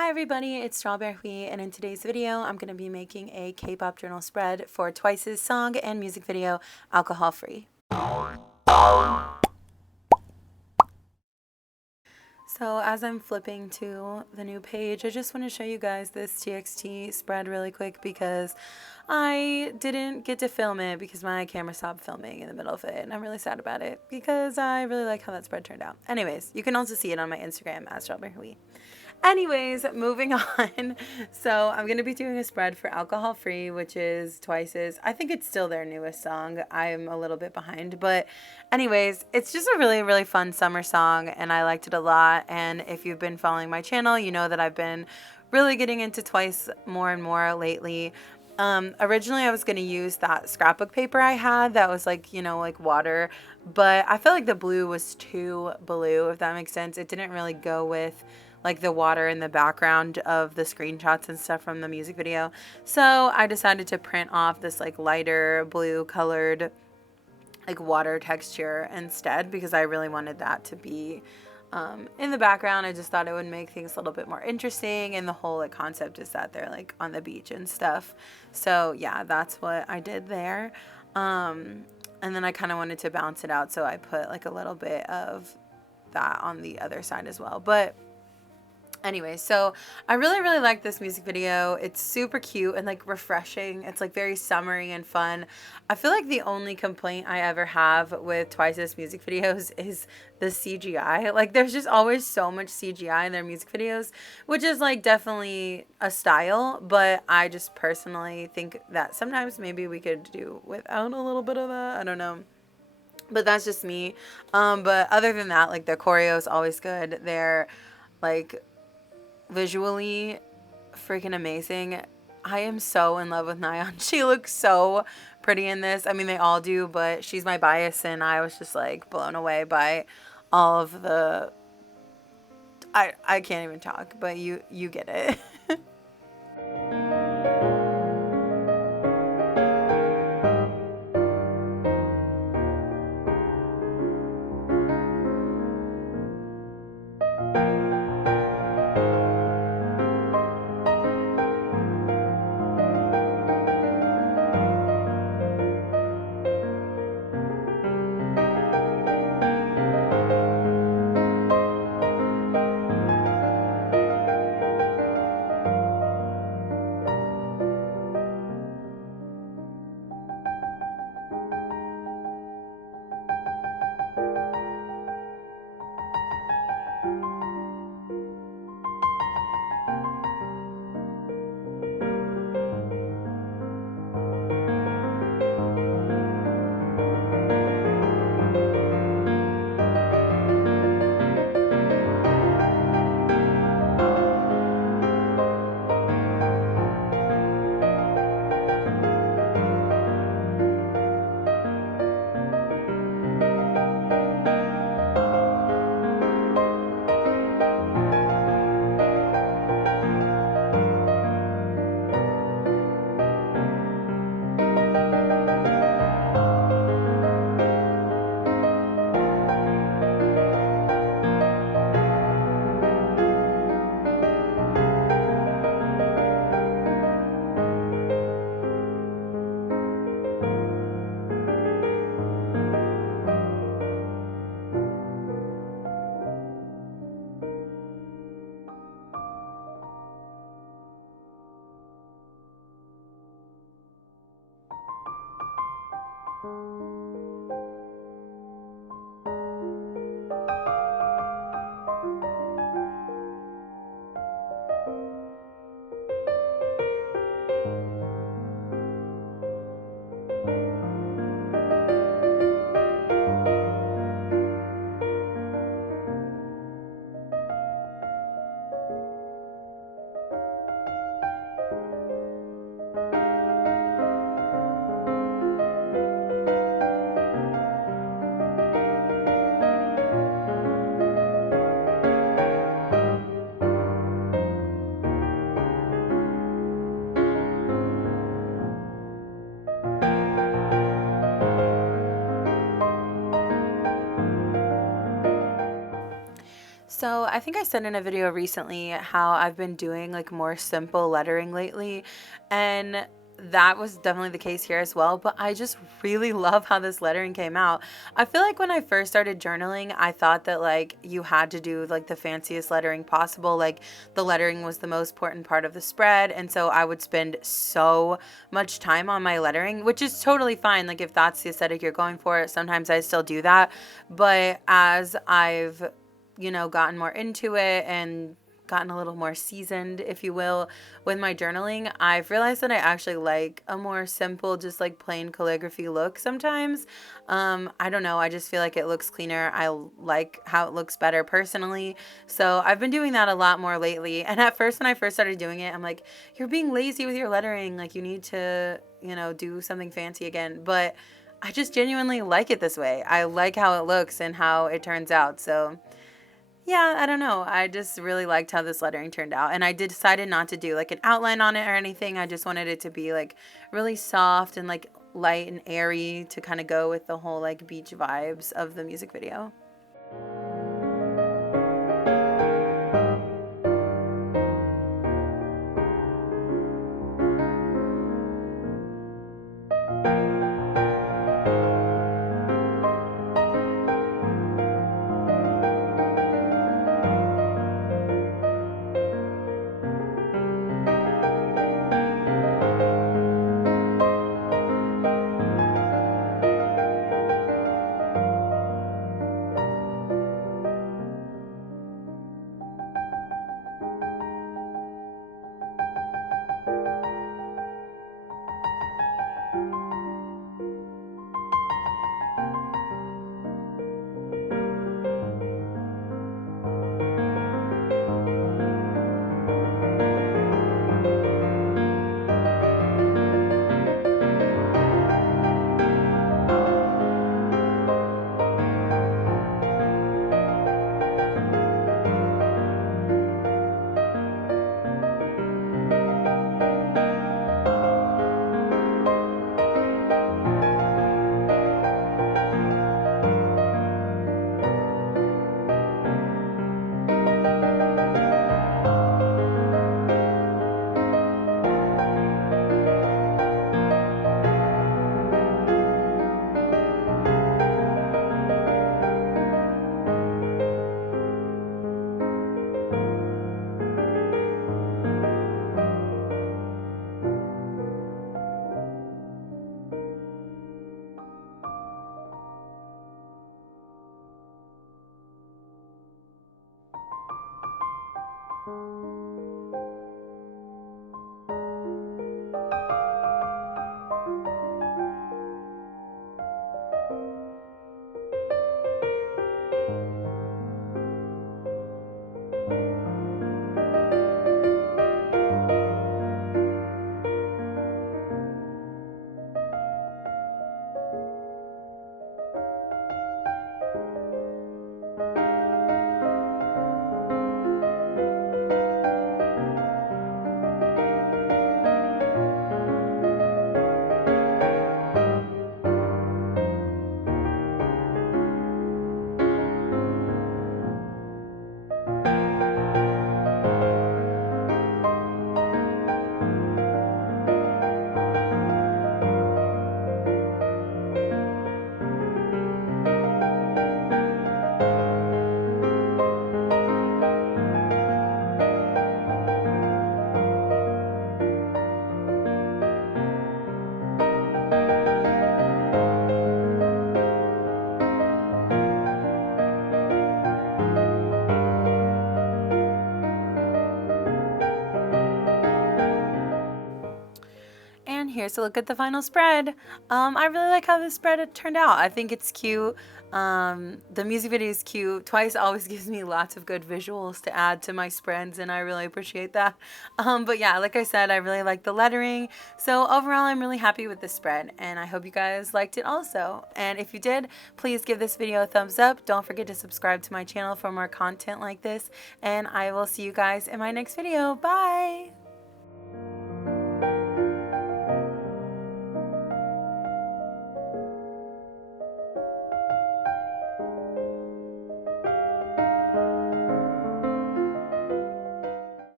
Hi everybody, it's Strawberry Hui, and in today's video, I'm going to be making a K-pop journal spread for Twice's song and music video, Alcohol Free. So as I'm flipping to the new page, I just want to show you guys this TXT spread really quick because I didn't get to film it because my camera stopped filming in the middle of it, and I'm really sad about it because I really like how that spread turned out. Anyways, you can also see it on my Instagram at Strawberry Hui. Anyways, moving on. So I'm going to be doing a spread for Alcohol Free, which is Twice's. I think it's still their newest song. I'm a little bit behind. But anyways, it's just a really, really fun summer song, and I liked it a lot. And if you've been following my channel, you know that I've been really getting into Twice more and more lately. Originally I was going to use that scrapbook paper I had that was like, like water, but I felt like the blue was too blue, if that makes sense. It didn't really go with like the water in the background of the screenshots and stuff from the music video. So I decided to print off this like lighter blue colored like water texture instead because I really wanted that to be in the background. I just thought it would make things a little bit more interesting, and the whole like concept is that they're like on the beach and stuff. So yeah, that's what I did there. And then I kind of wanted to balance it out, so I put like a little bit of that on the other side as well. But anyway, so I really, really like this music video. It's super cute and like refreshing. It's like very summery and fun. I feel like the only complaint I ever have with Twice's music videos is the CGI. Like there's just always so much CGI in their music videos, which is like definitely a style, but I just personally think that sometimes maybe we could do without a little bit of that. I don't know. But that's just me. But other than that, like their choreo is always good. They're like visually freaking amazing. I am so in love with Nayeon. She looks so pretty in this. I mean, they all do, but she's my bias, and I was just like blown away by all of the I can't even talk, but you get it. So I think I said in a video recently how I've been doing like more simple lettering lately, and that was definitely the case here as well, but I just really love how this lettering came out. I feel like when I first started journaling, I thought that like you had to do like the fanciest lettering possible, like the lettering was the most important part of the spread, and so I would spend so much time on my lettering, which is totally fine. Like if that's the aesthetic you're going for, sometimes I still do that, but as I've gotten more into it and gotten a little more seasoned, if you will, with my journaling, I've realized that I actually like a more simple, just like plain calligraphy look sometimes. I don't know. I just feel like it looks cleaner. I like how it looks better personally. So I've been doing that a lot more lately. And at first, when I first started doing it, I'm like, you're being lazy with your lettering. Like you need to, do something fancy again. But I just genuinely like it this way. I like how it looks and how it turns out. So yeah, I don't know. I just really liked how this lettering turned out. And I decided not to do like an outline on it or anything. I just wanted it to be like really soft and like light and airy to kind of go with the whole like beach vibes of the music video. And here's a look at the final spread. I really like how this spread turned out. I think it's cute. The music video is cute. Twice always gives me lots of good visuals to add to my spreads, and I really appreciate that. But yeah, like I said, I really like the lettering. So overall, I'm really happy with this spread, and I hope you guys liked it also. And if you did, please give this video a thumbs up. Don't forget to subscribe to my channel for more content like this, and I will see you guys in my next video. Bye!